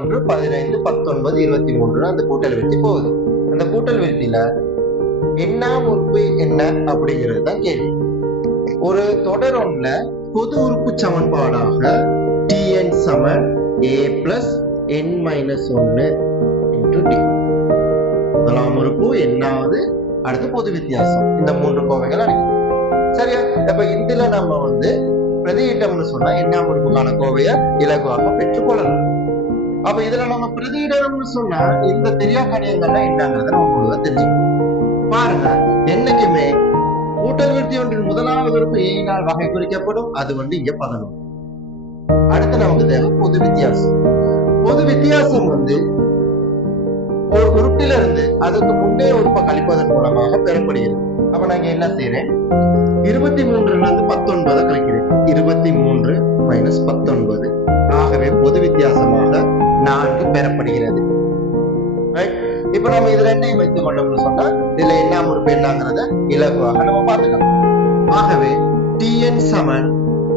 ஒன்று பதினைந்து பத்தொன்பது இருபத்தி மூன்று அந்த கூட்டல் வெற்றி போகுது. அந்த கூட்டல் வெற்றியில என்ன உறுப்பு என்ன அப்படிங்கிறது தான் கேள்வி. ஒரு தொடர் ஒண்ணுல பொது உறுப்பு சமன்பாடாக டிஎன் சமன் ஏ பிளஸ் என் மைனஸ் ஒன்னு இன்டு டி முதலாம் உறுப்பு என்னாவது அடுத்து பொது வித்தியாசம். இந்த மூன்று கோவைகள் அடங்கி சரியா? இப்ப இதுல நம்ம வந்து பிரதியிட்டம்னு சொன்னா என்ன உறுப்புக்கான கோவையை இலகுவாக பெற்றுக்கொள்ளலாம். அப்ப இதுல நம்ம பிரதியிடம்னு சொன்னா இந்த தெரியா கணியங்கள்ல என்னங்கிறத நம்ம தெரிஞ்சுக்கணும். பாருங்க என்னைக்குமே கூட்டல் விருத்தி ஒன்றின் முதலாவது உறுப்பு ஏனால் வகை குறிக்கப்படும் அது வந்து இங்க பதினொன்று அடுத்து நமக்கு தேவை பொது வித்தியாசம். பொது வித்தியாசம் வந்து ஒரு உறுப்பிலிருந்து அதுக்கு முந்தைய உறுப்பை கழிப்பதன் மூலமாக பெறப்படுகிறது. அப்ப நாங்க என்ன செய்யறேன் இருபத்தி மூன்றுல இருந்து பத்தொன்பதை கழிக்கிறேன். இருபத்தி மூன்று மைனஸ் பத்தொன்பது. ஆகவே பொது வித்தியாசம். நான்கு இப்ப நம்ம இதுல ரெண்டையும் வைத்துக் கொண்டோம்னு சொன்னா இதுல என்ன உறுப்பு என்னங்கிறத இலகுவாக நம்ம பார்த்துக்கலாம். ஆகவே டிஎன் சமன்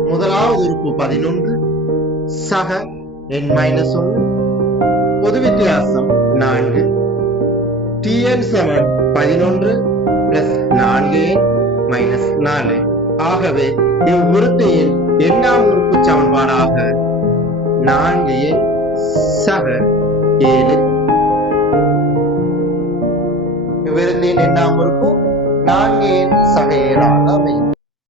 முதலாவது உறுப்பு பதினொன்று சக என் மைனஸ் ஒன்று பொது வித்தியாசம் நான்கு. டிஎன் சமன் பதினொன்று பிளஸ் நான்கு மைனஸ் நாலு. ஆகவே இவ்வுறுத்தையின் எண்ணாம் உறுப்பு சமன்பாடாக நான்கு சக ஏழு. விருந்தின் எண்ணாம் இருக்கும் நான்கு